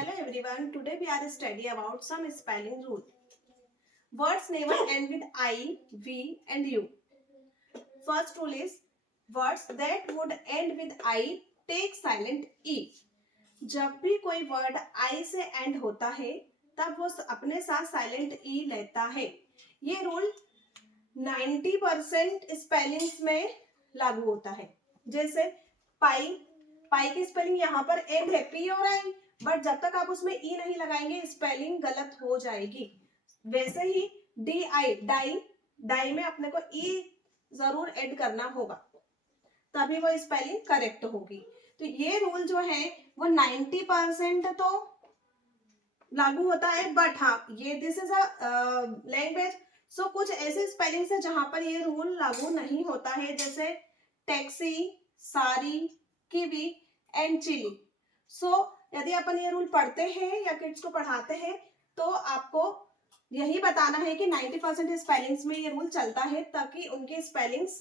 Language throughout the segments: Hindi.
Hello everyone, today we are studying about some spelling rule. Words never end with I, V and U. First rule is words that would end with I take silent E. जब भी कोई वर्ड I से एंड होता है तब वो अपने साथ साइलेंट E लेता है. ये रूल 90% स्पेलिंग्स में लागू होता है. जैसे पाई, पाई की स्पेलिंग यहाँ पर एंड है P और I, बट जब तक आप उसमें ई नहीं लगाएंगे स्पेलिंग गलत हो जाएगी. वैसे ही डी आई, डाई, डाई में अपने को ई जरूर ऐड करना होगा तभी वो स्पेलिंग करेक्ट होगी. तो ये रूल जो है वो 90% तो लागू होता है, बट हाँ ये दिस इज अ लैंग्वेज, सो कुछ ऐसे स्पेलिंग्स है जहां पर ये रूल लागू नहीं होता है, जैसे टैक्सी, सारी, कीवी एंड चिली. सो यदि अपन ये रूल पढ़ते हैं या किड्स को पढ़ाते हैं तो आपको यही बताना है कि 90% स्पेलिंग्स में ये रूल चलता है ताकि उनकी स्पेलिंग्स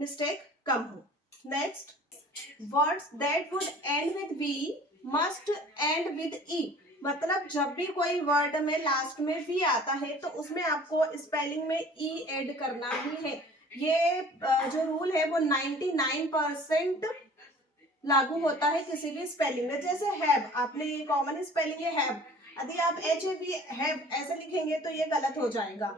मिस्टेक कम हो. Next, words that would end with V must end with E. मतलब जब भी कोई वर्ड में लास्ट में वी आता है तो उसमें आपको स्पेलिंग में ई ऐड करना ही है. ये जो रूल है वो 99% लागू होता है किसी भी स्पेलिंग में. जैसे हैव, आपने ये कॉमन स्पेलिंग है हैव, यदि आप HAV हैव ऐसे लिखेंगे तो ये गलत हो जाएगा.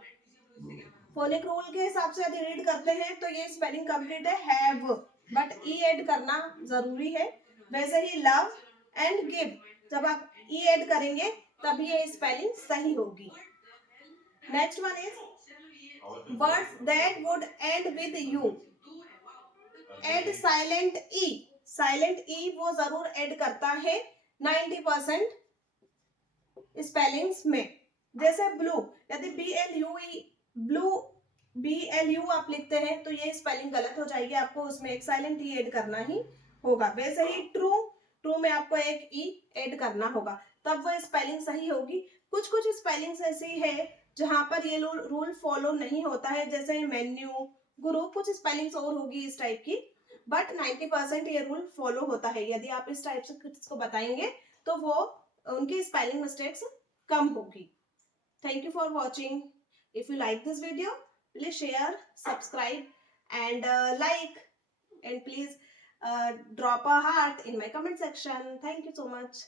फोनिक रूल के हिसाब से यदि रीड करते हैं तो ये स्पेलिंग कंप्लीट है हैव, बट ई ऐड करना जरूरी है. वैसे ही लव एंड गिव, जब आप ई ऐड करेंगे तभी ये स्पेलिंग सही होगी. Next one is words that would end with U add silent E. Silent E वो जरूर ऐड करता है 90% स्पेलिंग्स में. जैसे ब्लू, यदि BLUE, ब्लू BLU आप लिखते हैं तो ये स्पेलिंग गलत हो जाएगी, आपको उसमें एक साइलेंट ई ऐड करना ही होगा. वैसे ही ट्रू, ट्रू में आपको एक ई ऐड करना होगा तब वो स्पेलिंग सही होगी. कुछ कुछ स्पेलिंग्स ऐसी है जहां पर ये रूल फॉलो नहीं होता है, जैसे मेन्यू, गुरु, कुछ स्पेलिंग्स और होगी इस टाइप की, बट 90% ये रूल फॉलो होता है. यदि आप इस टाइप से किड्स को बताएंगे तो वो उनकी स्पेलिंग मिस्टेक्स कम होगी. Thank you for watching. If you like this video please share, subscribe and like, and please drop a heart in my comment section. Thank you so much.